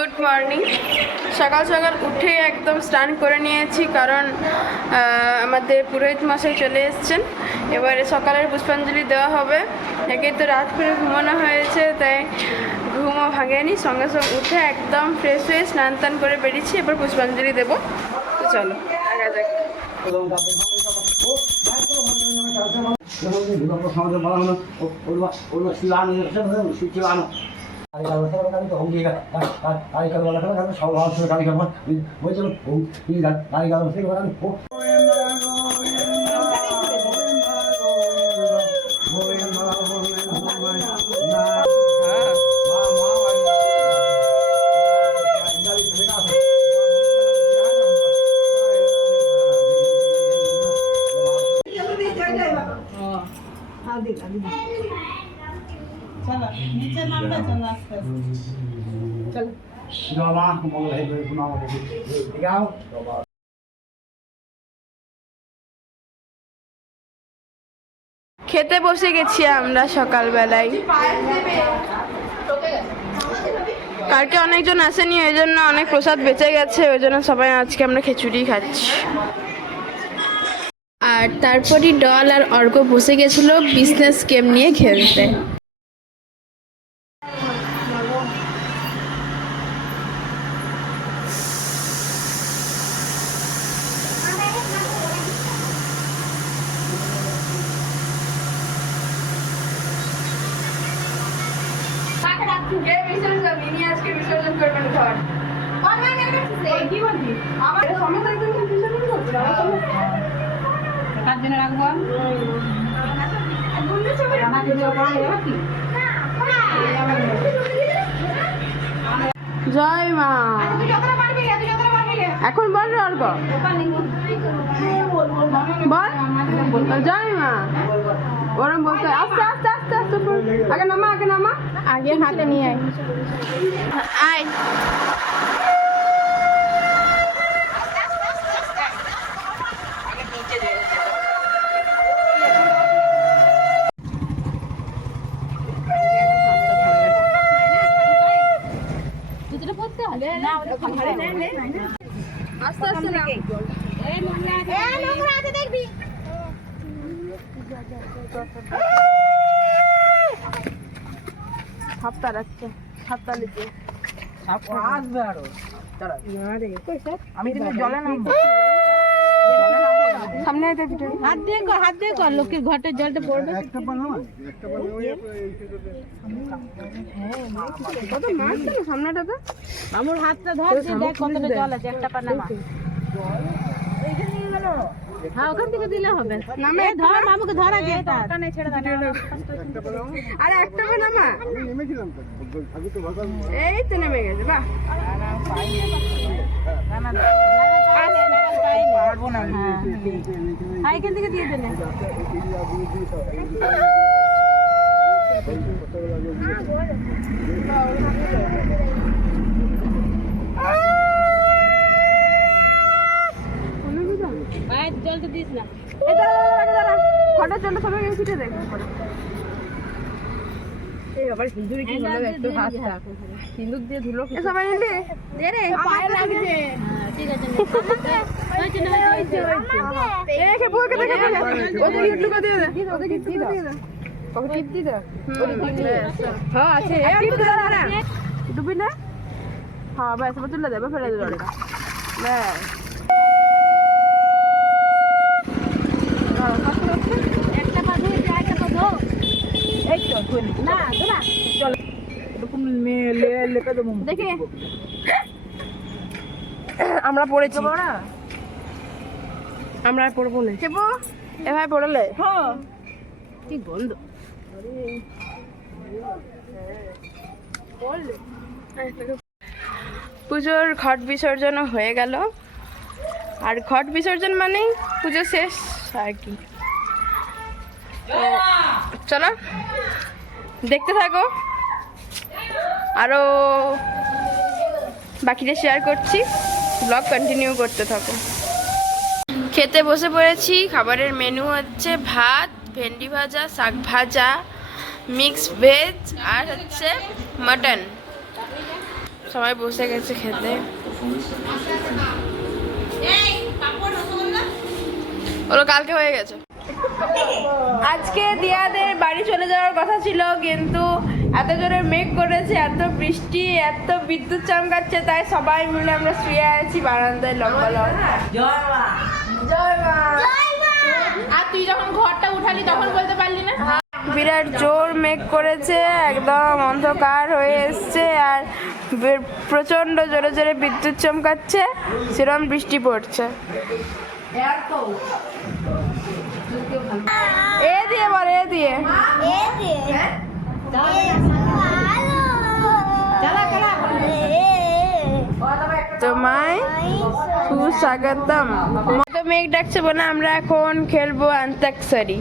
Good morning. সকাল সকাল উঠে একদম স্নান করে নিয়েছি কারণ আমাদের পুরোহিত মশাই চলে এসছেন। এবারে সকালের পুষ্পাঞ্জলি দেওয়া হবে। একে তো রাত করে ঘুমানো হয়েছে, তাই ঘুমও ভাঙেনি। সঙ্গে সঙ্গে উঠে একদম ফ্রেশ হয়ে স্নান টান করে বেরিয়েছি। এবার পুষ্পাঞ্জলি দেবো। তো চলো আগা যাক। 你就听紧讲嘢噶，啊啊！你咁话啦，咁样咁臭啊，咁样咁样，你每朝好依人，你咁听紧好。哦，差啲啦，呢度。খেতে বসে গেছি আমরা সকালবেলায়। কালকে অনেকজন আসেনি ওই জন্য অনেক প্রসাদ বেঁচে গেছে ওই জন্য সবাই আজকে আমরা খিচুড়ি খাচ্ছি। আর তারপরই ডল আর অর্ক বসে গেছিল বিজনেস গেম নিয়ে খেলতে আজকে বিসর্জন করবেন ঘর আমার সময় বিসর্জন করবে কার জন্য রাখব জয় মা। এখন বল রে অল্প। বল। জয় মা। ওরম বলতে আস্তে আস্তে আস্তে আস্তে আগে নামা আগে নামা। আগে হাতে নিয়ে আয়। আয় দুটো পড়তে হবে না ওটা ভালো আস্তে আস্তে নাম দেখবি সাপটা রাখছে সাপটা আসবে আরও। আমি কিন্তু জলে নামবো। সামনে আয় দেখি হাত দিয়ে কর হাত দিয়ে কর লোকের ঘরটা জলটা পড়বে। কত মাছ ছিল সামনেটাতে আমার হাতটা ধর দেখ কতটা জল আছে একটা পানা মা। হ্যাঁ ওখান থেকে দিলে হবে। নামে এই ধর মামুকে ধর আগে। ছেড়ে দাও আরে একটা করে নামা এই তো নেমে গেছে বাহ। না। হ্যাঁ এখান থেকে দিয়ে দেন। দিস না। সিঁদুর দিয়ে ধুলো সবাই দে রে পায়ে লাগছে। ঠিক আছে দিয়ে দে। গিফট দিয়ে দে। গিফট দিয়ে দে? হ্যাঁ আছে। না ডুবি না? হ্যাঁ ব্যাস তুলে দেবে ফেলে দেবে ওটা ব্যাস একটা পা ধুয়ে দে একটা পা ধো এই তো ধুয়ে নিচ্ছি। না ধোলা এরকম লেপে দেবো। দেখি। আমরা পড়েছি। আমরা আর পড়ব না। চেপো এভাবে পড়লে? কি গন্ধ? পুজোর ঘট বিসর্জন হয়ে গেল। আর ঘট বিসর্জন মানেই পুজো শেষ আর কি। চলো। দেখতে থাকো। আরও বাকিটা শেয়ার করছি। ব্লগ কন্টিনিউ করতে থাকো। খেতে বসে পড়েছি খাবারের মেনু হচ্ছে ভাত ভেন্ডি ভাজা শাক ভাজা মিক্স ভেজ আর হচ্ছে মাটন সবাই বসে গেছে খেতে। ওগুলো কালকে হয়ে গেছে। আজকে দিয়াদের বাড়ি চলে যাওয়ার কথা ছিল কিন্তু এত জোরে মেঘ করেছে এত বৃষ্টি এত বিদ্যুৎ চমকাচ্ছে তাই সবাই মিলে আমরা শুয়ে আছি বারান্দায় লম্বা লম্বা। জয় আর তুই যখন ঘরটা উঠালি তখন বলতে পারলি না? বিরাট জোর মেঘ করেছে একদম অন্ধকার হয়ে এসছে আর বে- প্রচণ্ড জোরে জোরে বিদ্যুৎ চমকাচ্ছে সেরকম বৃষ্টি পড়ছে। এ দিয়ে বল এ দিয়ে। তোমায় সুস্বাগতম। তো মেঘ ডাকছে বলে আমরা এখন খেলব আন্তাক্ষরী।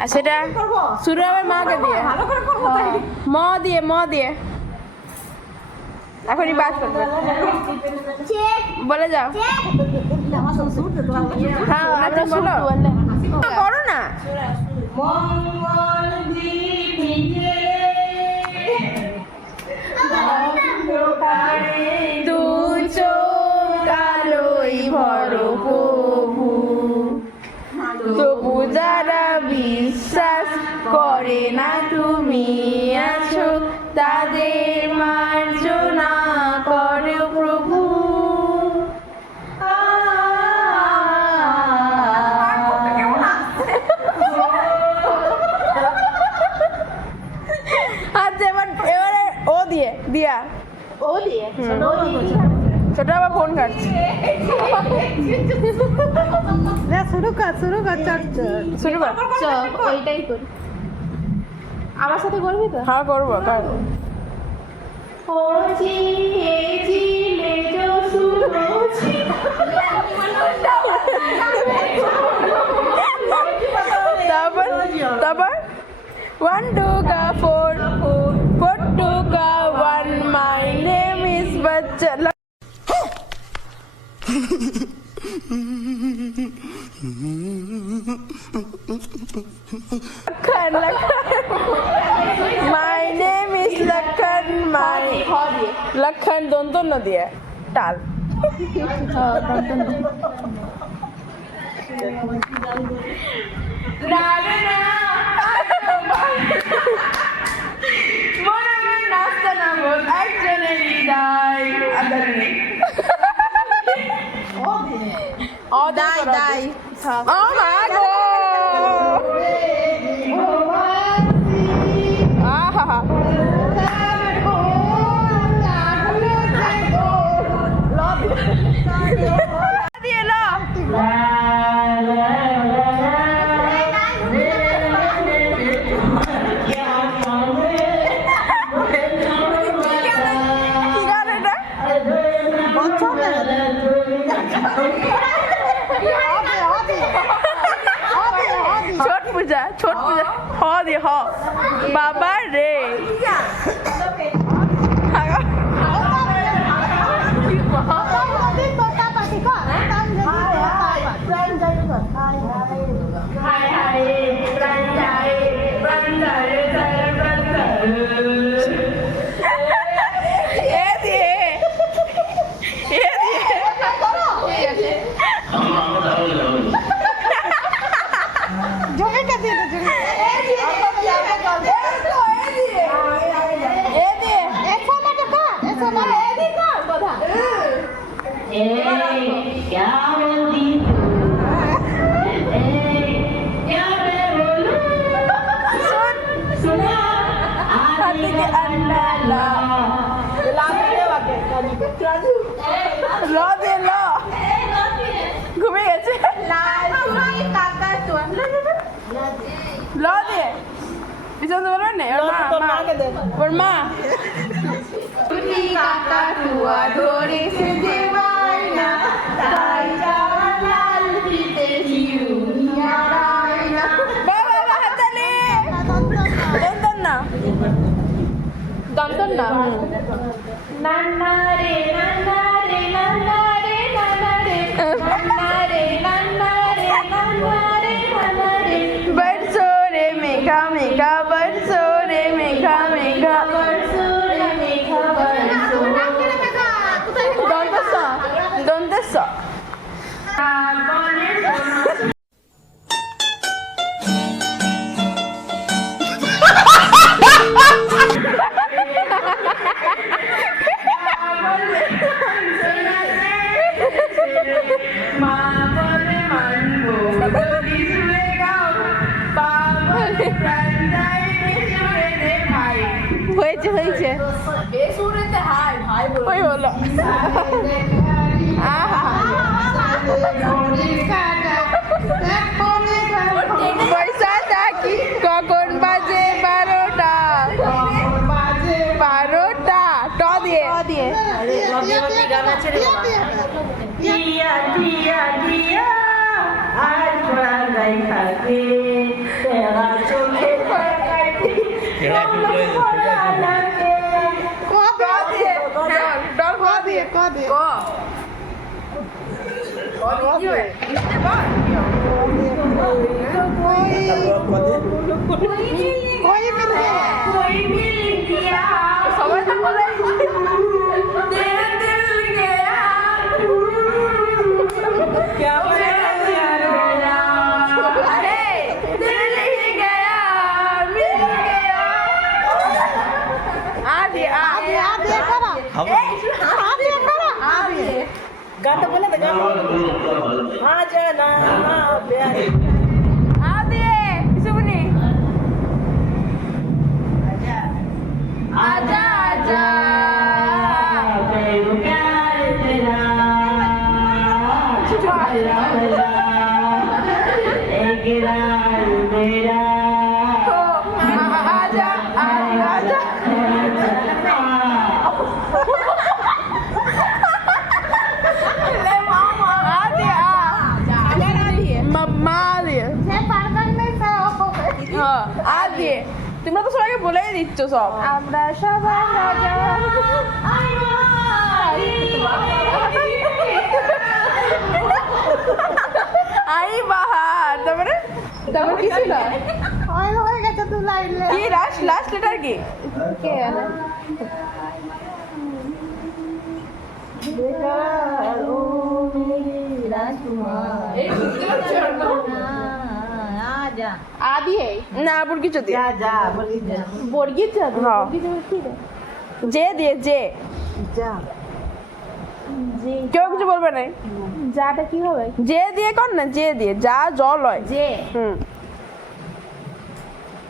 আর সেটা শুরু হবে মাকে দিয়ে। ম দিয়ে ম দিয়ে। এখনই বাদ করবে বলে যাও। হ্যাঁ আমরা শুনো করো না দু তবু যারা বিশ্বাস করে না তুমি আছো তাদের মার্জনা সুরুকা সুরুকা চট চট। চট ওইটাই করি। আমার সাথে করবি তো? হ্যাঁ করব কার ও জি এ জি লে জো সুরো জি তারপর? তারপর ওয়ান টু গা ফোর ফোর টু গা ওয়ান মাই নেম ইজ বাচ্চা Lakhan, Lakhan. My name is Lakhan. My Lakhan, don't don't know the Tal. Oh, die, die. Oh my god! 爸爸 ঘুমে গেছে ল দে পিছন তো বলবেন না ওর মা ওর মা কাকা ধরে না না ওই হলো আহা পয়সা থাকি কখন বাজে বারোটা? বারোটা। ট দিয়ে। দিয়ে। দিয়া দিয়া দিয়া আর পড়া যাই থাকে। তেরা চোখে ক দিয়ে হ্যাঁ, ড ক দিয়ে ক দিয়ে ক কি হয়? লিখতে বল। সবাই তো শিখছো সব আমরা সবাই রাজা। আই বাহার তারপরে? তারপরে কি ছিল? কি লাস্ট লাস্ট লেটার কি? কে বেকার ও মেরি রাজকুমার এই বুঝতে পারছ না আবুর কিছু দিয়ে जा जा बोली जा বর্গিত হ্যাঁ যে দিয়ে যে जा কেউ কিছু বলবে না যাটা কি হবে যে দিয়ে কর না যে দিয়ে যা জল হয় যে হুম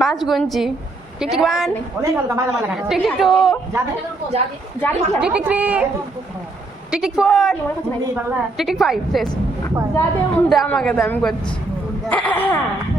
পাঁচ গুঞ্চি টিক টিক ওয়ান অনেক হালকা মালা মালা গানা টিক টিক টু जा दे জানি কি tick tick three tick tick four नहीं बांग्ला টিক টিক ফাইভ শেষ যা দে দে আমাকে দে আমি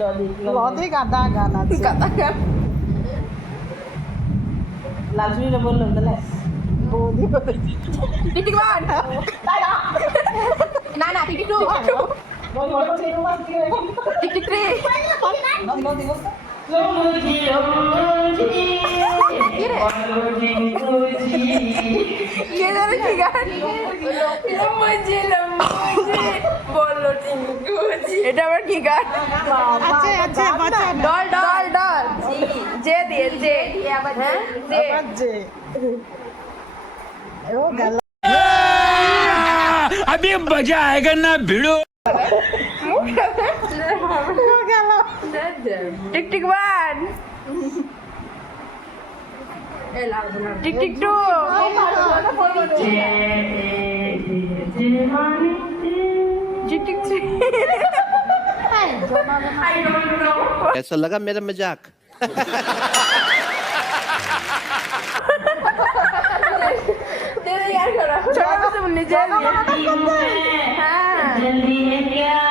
दादा चुप लॉदी गादा गाना কথা কর। लाजमी ने बोल लो दले টিক টিক ওয়ান না না টিক টিক টু बोल बोल बोल টিক টিক থ্রি কে জানে কি গান লম্বুজি লম্বুজি বলো টিঙ্গুজি এটা আবার কি গান अच्छे अच्छे बच्चे ডল ডল ডল যে দিয়ে যে হ্যাঁ যে बच्चे ओ गला अभी मजा आएगा ना भिड़ो tick tick one tick drinking ऐसा लगा मेरा मज़ाक। जल्दी है क्या?